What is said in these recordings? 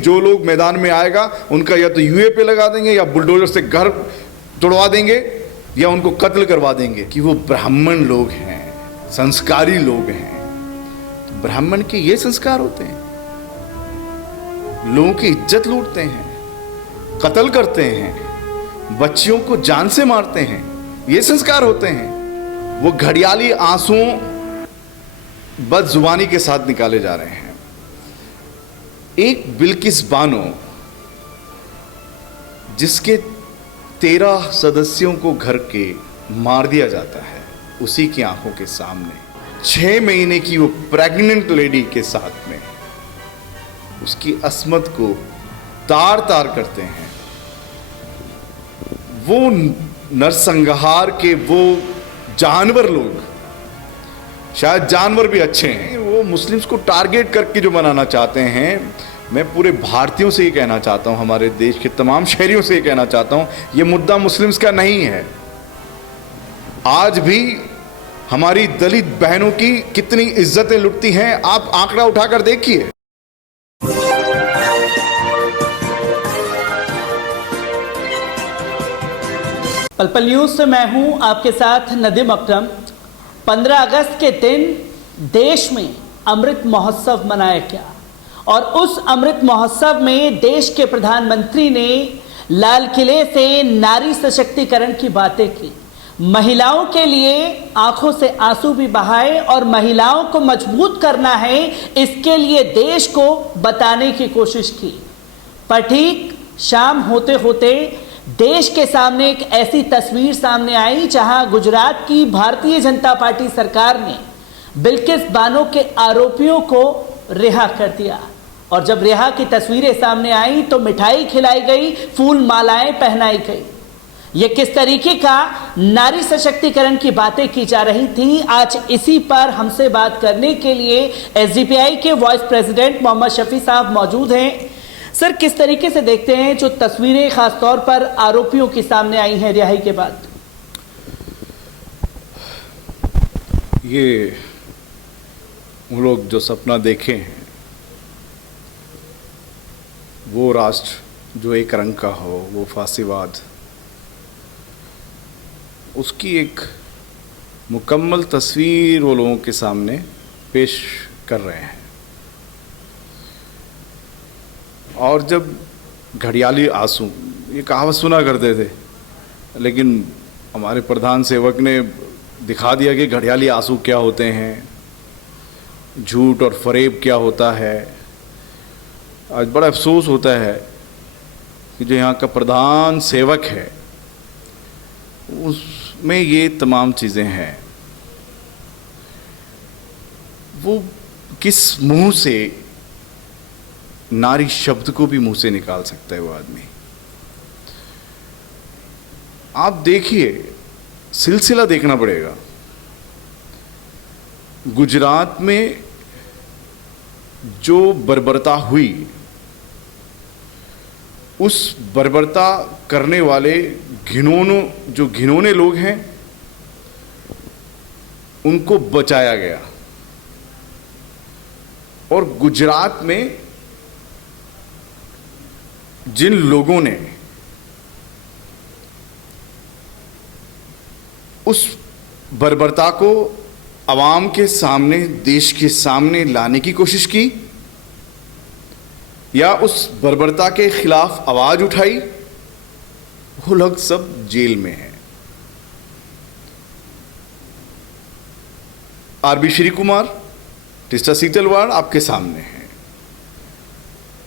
जो लोग मैदान में आएगा उनका या तो यूए लगा देंगे या बुलडोजर से घर तोड़वा देंगे या उनको कत्ल करवा देंगे कि वो ब्राह्मण लोग हैं, संस्कारी लोग हैं। तो ब्राह्मण के ये संस्कार होते हैं, लोगों की इज्जत लूटते हैं, कत्ल करते हैं, बच्चियों को जान से मारते हैं, ये संस्कार होते हैं। वो घड़ियाली आंसुओं बदजुबानी के साथ निकाले जा रहे हैं। एक बिल्किस बानो जिसके 13 सदस्यों को घर के मार दिया जाता है, उसी की आंखों के सामने 6 महीने की वो प्रेग्नेंट लेडी के साथ में उसकी अस्मत को तार तार करते हैं। वो नरसंहार के वो जानवर लोग, शायद जानवर भी अच्छे हैं, वो मुस्लिम्स को टारगेट करके जो बनाना चाहते हैं। मैं पूरे भारतीयों से ये कहना चाहता हूँ, हमारे देश के तमाम शहरियों से ये कहना चाहता हूँ, ये मुद्दा मुस्लिम्स का नहीं है। आज भी हमारी दलित बहनों की कितनी इज्जतें लुटती हैं, आप आंकड़ा उठाकर देखिए। पल पल न्यूज़ से मैं हूं आपके साथ नदीम अकरम। 15 अगस्त के दिन देश में अमृत महोत्सव मनाया गया और उस अमृत महोत्सव में देश के प्रधानमंत्री ने लाल किले से नारी सशक्तिकरण की बातें की। महिलाओं के लिए आंखों से आंसू भी बहाए और महिलाओं को मजबूत करना है, इसके लिए देश को बताने की कोशिश की। पर ठीक शाम होते होते देश के सामने एक ऐसी तस्वीर सामने आई जहां गुजरात की भारतीय जनता पार्टी सरकार ने बिल्किस बानो के आरोपियों को रिहा कर दिया। और जब रिहा की तस्वीरें सामने आई तो मिठाई खिलाई गई, फूल मालाएं पहनाई गई। ये किस तरीके का नारी सशक्तिकरण की बातें की जा रही थी, आज इसी पर हमसे बात करने के लिए एसडीपीआई के वाइस प्रेसिडेंट मोहम्मद शफी साहब मौजूद हैं। सर, किस तरीके से देखते हैं जो तस्वीरें खासतौर पर आरोपियों की सामने आई हैं रिहाई के बाद? ये वो लोग जो सपना देखे हैं, वो राष्ट्र जो एक रंग का हो, वो फासीवाद, उसकी एक मुकम्मल तस्वीर वो लोगों के सामने पेश कर रहे हैं। और जब घड़ियाली आंसू, ये कहावत सुना करते थे, लेकिन हमारे प्रधान सेवक ने दिखा दिया कि घड़ियाली आंसू क्या होते हैं, झूठ और फरेब क्या होता है। आज बड़ा अफसोस होता है कि जो यहाँ का प्रधान सेवक है उसमें ये तमाम चीज़ें हैं। वो किस मुंह से नारी शब्द को भी मुंह से निकाल सकता है वो आदमी। आप देखिए, सिलसिला देखना पड़ेगा। गुजरात में जो बर्बरता हुई, उस बर्बरता करने वाले घिनौने लोग हैं, उनको बचाया गया। और गुजरात में जिन लोगों ने उस बर्बरता को अवाम के सामने, देश के सामने लाने की कोशिश की या उस बर्बरता के खिलाफ आवाज उठाई, वो लोग सब जेल में हैं। आरबी श्री कुमार, टिस्टा सीतलवाड़ आपके सामने हैं,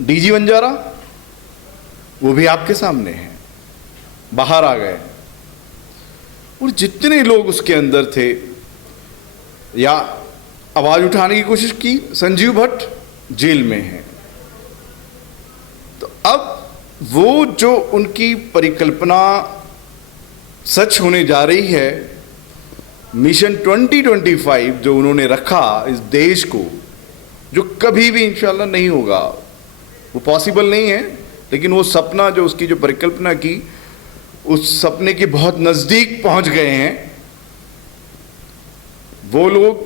डीजी वंजारा वो भी आपके सामने हैं, बाहर आ गए। और जितने लोग उसके अंदर थे या आवाज उठाने की कोशिश की, संजीव भट्ट जेल में हैं। तो अब वो जो उनकी परिकल्पना सच होने जा रही है, मिशन 2025 जो उन्होंने रखा इस देश को, जो कभी भी इंशाल्लाह नहीं होगा, वो पॉसिबल नहीं है, लेकिन वो सपना जो उसकी जो परिकल्पना की, उस सपने के बहुत नज़दीक पहुंच गए हैं। वो लोग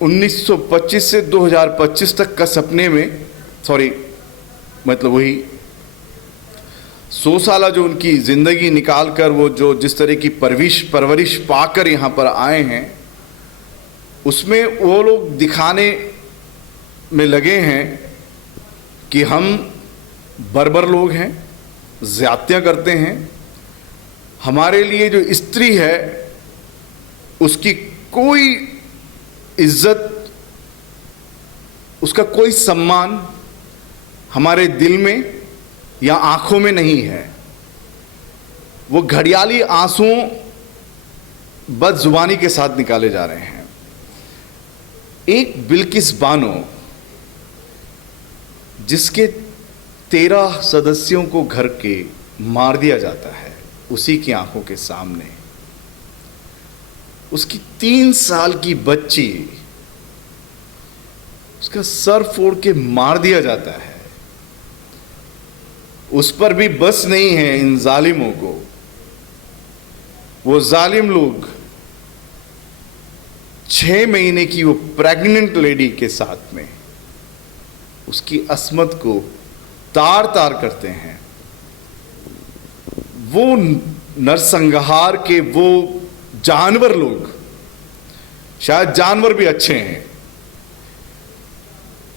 1925 से 2025 तक का सपने में सॉरी मतलब वही 100 साल जो उनकी ज़िंदगी निकाल कर वो जो जिस तरह की परवरिश पाकर यहाँ पर आए हैं, उसमें वो लोग दिखाने में लगे हैं कि हम बर्बर लोग हैं, ज़्यादतियाँ करते हैं, हमारे लिए जो स्त्री है उसकी कोई इज्जत, उसका कोई सम्मान हमारे दिल में या आंखों में नहीं है। वो घड़ियाली आंसुओं बदजुबानी के साथ निकाले जा रहे हैं। एक बिल्किस बानो जिसके 13 सदस्यों को घर के मार दिया जाता है, उसी की आंखों के सामने उसकी 3 साल की बच्ची, उसका सर फोड़ के मार दिया जाता है। उस पर भी बस नहीं है इन जालिमों को। वो जालिम लोग 6 महीने की वो प्रेग्नेंट लेडी के साथ में उसकी अस्मत को तार तार करते हैं। वो नरसंहार के वो जानवर लोग, शायद जानवर भी अच्छे हैं,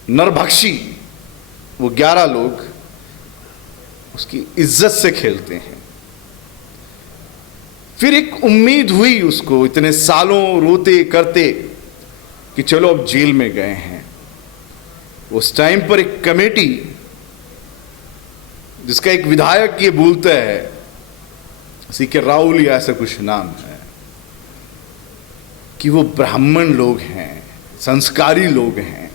नरभक्षी वो 11 लोग उसकी इज्जत से खेलते हैं। फिर एक उम्मीद हुई उसको इतने सालों रोते करते कि चलो अब जेल में गए हैं। उस टाइम पर एक कमेटी, जिसका एक विधायक ये बोलता है, सीके राहुल या ऐसा कुछ नाम है, कि वो ब्राह्मण लोग हैं, संस्कारी लोग हैं।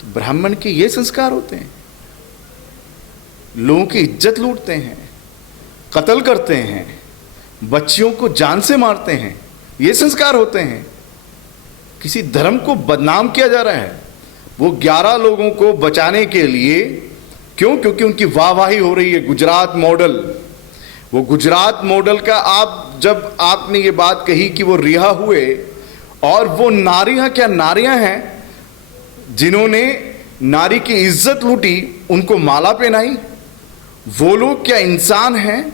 तो ब्राह्मण के ये संस्कार होते हैं, लोगों की इज्जत लूटते हैं, कत्ल करते हैं, बच्चियों को जान से मारते हैं, ये संस्कार होते हैं। किसी धर्म को बदनाम किया जा रहा है। वो 11 लोगों को बचाने के लिए, क्यों? क्योंकि उनकी वाहवाही हो रही है गुजरात मॉडल। वो गुजरात मॉडल का जब आपने ये बात कही कि वो रिहा हुए, और वो नारियां क्या नारियां हैं जिन्होंने नारी की इज्जत लूटी, उनको माला पहनाई। वो लोग क्या इंसान हैं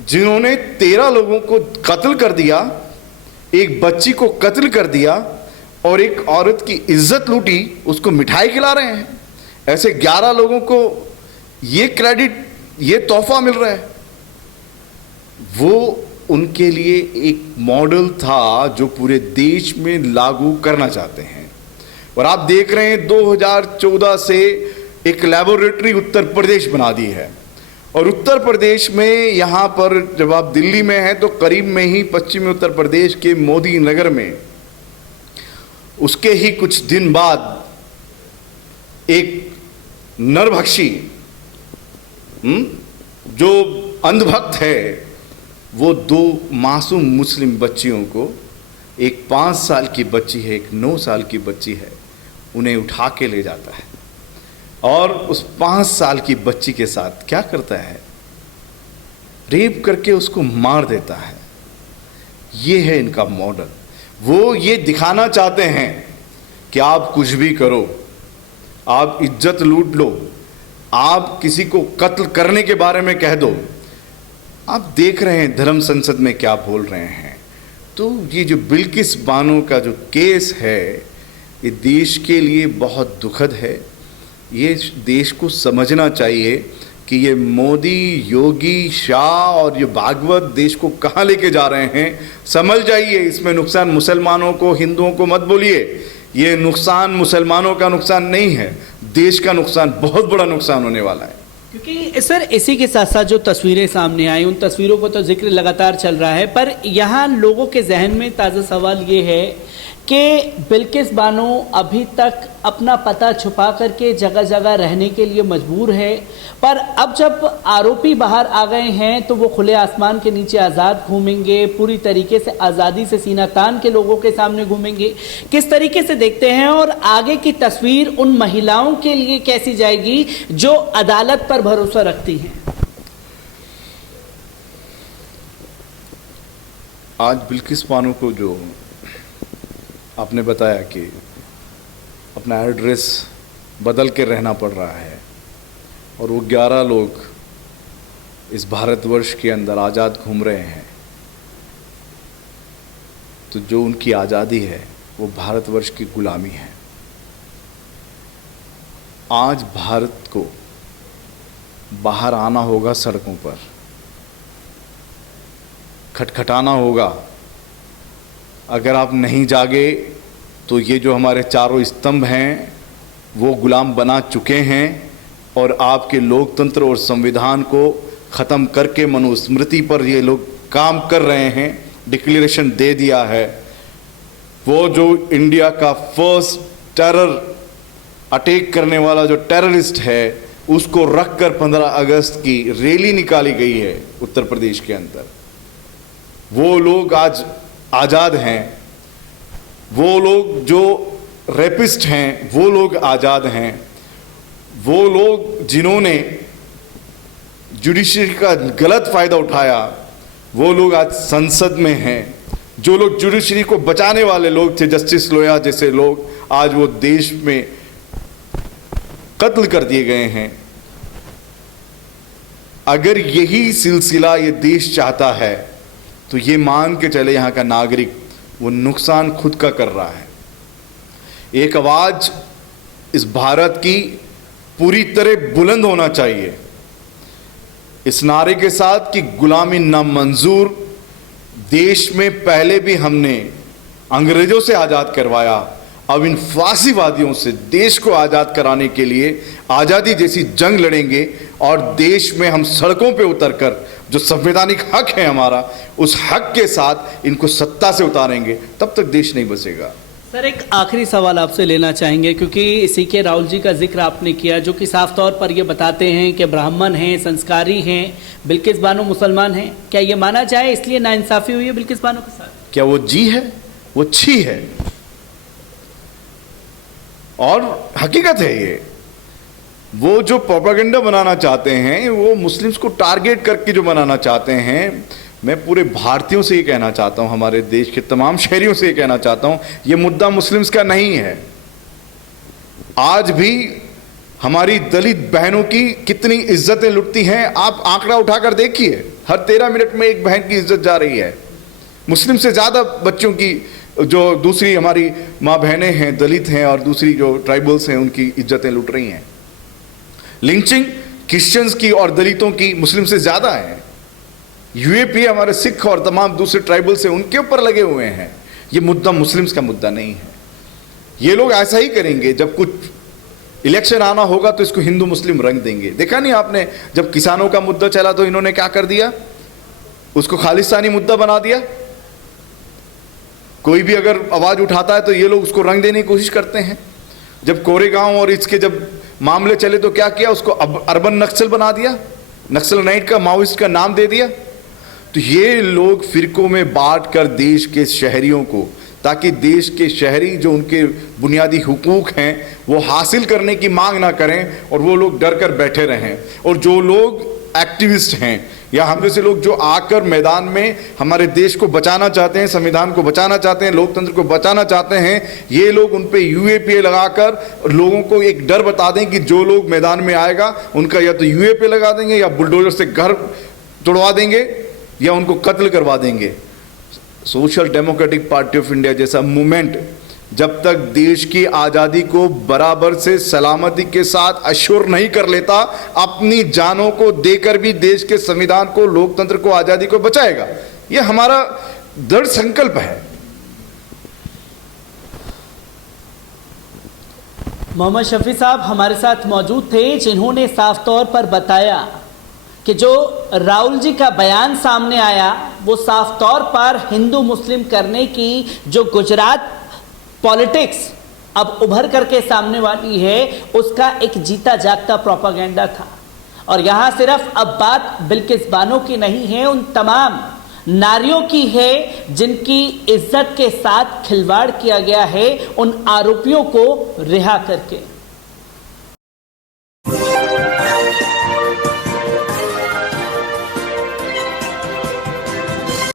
जिन्होंने 13 लोगों को कत्ल कर दिया, एक बच्ची को कत्ल कर दिया, और एक औरत की इज्जत लूटी, उसको मिठाई खिला रहे हैं। ऐसे 11 लोगों को ये क्रेडिट, ये तोहफा मिल रहा है। वो उनके लिए एक मॉडल था जो पूरे देश में लागू करना चाहते हैं। और आप देख रहे हैं 2014 से एक लैबोरेटरी उत्तर प्रदेश बना दी है। और उत्तर प्रदेश में, यहाँ पर जब आप दिल्ली में हैं तो करीब में ही पश्चिमी उत्तर प्रदेश के मोदी नगर में, उसके ही कुछ दिन बाद एक नरभक्षी जो अंधभक्त है, वो 2 मासूम मुस्लिम बच्चियों को, एक 5 साल की बच्ची है, एक 9 साल की बच्ची है, उन्हें उठा के ले जाता है और उस 5 साल की बच्ची के साथ क्या करता है? रेप करके उसको मार देता है। ये है इनका मॉडल। वो ये दिखाना चाहते हैं कि आप कुछ भी करो, आप इज्जत लूट लो, आप किसी को कत्ल करने के बारे में कह दो। आप देख रहे हैं धर्म संसद में क्या बोल रहे हैं। तो ये जो बिल्किस बानो का जो केस है, ये देश के लिए बहुत दुखद है। ये देश को समझना चाहिए कि ये मोदी, योगी, शाह और ये भागवत देश को कहाँ लेके जा रहे हैं। समझ जाइए, इसमें नुकसान मुसलमानों को, हिंदुओं को मत बोलिए। ये नुकसान मुसलमानों का नुकसान नहीं है, देश का नुकसान, बहुत बड़ा नुकसान होने वाला है। क्योंकि सर इसी के साथ साथ जो तस्वीरें सामने आई, उन तस्वीरों को तो जिक्र लगातार चल रहा है, पर यहाँ लोगों के जहन में ताज़ा सवाल ये है कि बिल्किस बानो अभी तक अपना पता छुपा करके जगह जगह रहने के लिए मजबूर है, पर अब जब आरोपी बाहर आ गए हैं तो वो खुले आसमान के नीचे आज़ाद घूमेंगे, पूरी तरीके से आज़ादी से सीना तान के लोगों के सामने घूमेंगे। किस तरीके से देखते हैं और आगे की तस्वीर उन महिलाओं के लिए कैसी जाएगी जो अदालत पर भरोसा रखती हैं? आज बिल्किस बानो को जो आपने बताया कि अपना एड्रेस बदल के रहना पड़ रहा है, और वो 11 लोग इस भारतवर्ष के अंदर आज़ाद घूम रहे हैं, तो जो उनकी आज़ादी है वो भारतवर्ष की गुलामी है। आज भारत को बाहर आना होगा, सड़कों पर खटखटाना होगा। अगर आप नहीं जागे तो ये जो हमारे चारों स्तंभ हैं वो गुलाम बना चुके हैं, और आपके लोकतंत्र और संविधान को ख़त्म करके मनुस्मृति पर ये लोग काम कर रहे हैं। डिक्लेरेशन दे दिया है। वो जो इंडिया का फर्स्ट टेरर अटैक करने वाला जो टेररिस्ट है, उसको रखकर 15 अगस्त की रैली निकाली गई है उत्तर प्रदेश के अंदर। वो लोग आज आज़ाद हैं। वो लोग जो रेपिस्ट हैं वो लोग आज़ाद हैं। वो लोग जिन्होंने जुडिशरी का गलत फ़ायदा उठाया वो लोग आज संसद में हैं। जो लोग जुडिशरी को बचाने वाले लोग थे, जस्टिस लोया जैसे लोग, आज वो देश में कत्ल कर दिए गए हैं। अगर यही सिलसिला ये देश चाहता है तो ये मान के चले यहाँ का नागरिक वो नुकसान खुद का कर रहा है। एक आवाज़ इस भारत की पूरी तरह बुलंद होना चाहिए इस नारे के साथ कि गुलामी नामंजूर। देश में पहले भी हमने अंग्रेजों से आज़ाद करवाया, अब इन फांसीवादियों से देश को आज़ाद कराने के लिए आज़ादी जैसी जंग लड़ेंगे, और देश में हम सड़कों पे उतरकर जो संवैधानिक हक है हमारा, उस हक के साथ इनको सत्ता से उतारेंगे। तब तक देश नहीं बचेगा। सर, एक आखिरी सवाल आपसे लेना चाहेंगे, क्योंकि सीके राहुल जी का जिक्र आपने किया, जो कि साफ तौर पर ये बताते हैं कि ब्राह्मण हैं, संस्कारी हैं, बिल्किस बानो मुसलमान हैं। क्या ये माना जाए इसलिए नाइंसाफ़ी हुई है बिल्किस बानो के साथ? क्या वो जी है? वो छी है, और हकीकत है ये। वो जो प्रोपेगेंडा बनाना चाहते हैं, वो मुस्लिम्स को टारगेट करके जो बनाना चाहते हैं, मैं पूरे भारतीयों से ये कहना चाहता हूँ, हमारे देश के तमाम शहरियों से ये कहना चाहता हूँ, ये मुद्दा मुस्लिम्स का नहीं है। आज भी हमारी दलित बहनों की कितनी इज्जतें लुटती हैं, आप आंकड़ा उठाकर देखिए। हर 13 मिनट में एक बहन की इज्जत जा रही है। मुस्लिम से ज़्यादा बच्चों की, जो दूसरी हमारी माँ बहनें हैं, दलित हैं, और दूसरी जो ट्राइबल्स हैं, उनकी इज्जतें लुट रही हैं। लिंचिंग क्रिश्चियंस की और दलितों की मुस्लिम से ज़्यादा है। यूएपी हमारे सिख और तमाम दूसरे ट्राइबल्स हैं, उनके ऊपर लगे हुए हैं। ये मुद्दा मुस्लिम्स का मुद्दा नहीं है। ये लोग ऐसा ही करेंगे, जब कुछ इलेक्शन आना होगा तो इसको हिंदू मुस्लिम रंग देंगे। देखा नहीं आपने, जब किसानों का मुद्दा चला तो इन्होंने क्या कर दिया, उसको खालिस्तानी मुद्दा बना दिया। कोई भी अगर आवाज़ उठाता है तो ये लोग उसको रंग देने की कोशिश करते हैं। जब कोरेगांव और इसके जब मामले चले तो क्या किया, उसको अर्बन नक्सल बना दिया, नक्सल नाइट का, माओइस्ट का नाम दे दिया। तो ये लोग फिरकों में बांट कर देश के शहरियों को, ताकि देश के शहरी जो उनके बुनियादी हुकूक हैं वो हासिल करने की मांग ना करें, और वो लोग डर कर बैठे रहें। और जो लोग एक्टिविस्ट हैं या हम जैसे लोग जो आकर मैदान में हमारे देश को बचाना चाहते हैं, संविधान को बचाना चाहते हैं, लोकतंत्र को बचाना चाहते हैं, ये लोग उन पे यूएपीए लगाकर लोगों को एक डर बता दें कि जो लोग मैदान में आएगा उनका या तो यूएपीए लगा देंगे, या बुलडोजर से घर तोड़वा देंगे, या उनको कत्ल करवा देंगे। Social democratic party of India जैसा मूवमेंट जब तक देश की आज़ादी को बराबर से सलामती के साथ अश्योर नहीं कर लेता, अपनी जानों को देकर भी देश के संविधान को, लोकतंत्र को, आज़ादी को बचाएगा। ये हमारा दृढ़ संकल्प है। मोहम्मद शफी साहब हमारे साथ मौजूद थे, जिन्होंने साफ तौर पर बताया कि जो राहुल जी का बयान सामने आया वो साफ तौर पर हिंदू मुस्लिम करने की जो गुजरात पॉलिटिक्स अब उभर करके सामने वाली है, उसका एक जीता जागता प्रोपागेंडा था। और यहाँ सिर्फ अब बात बिल्किस बानो की नहीं है, उन तमाम नारियों की है जिनकी इज्जत के साथ खिलवाड़ किया गया है, उन आरोपियों को रिहा करके।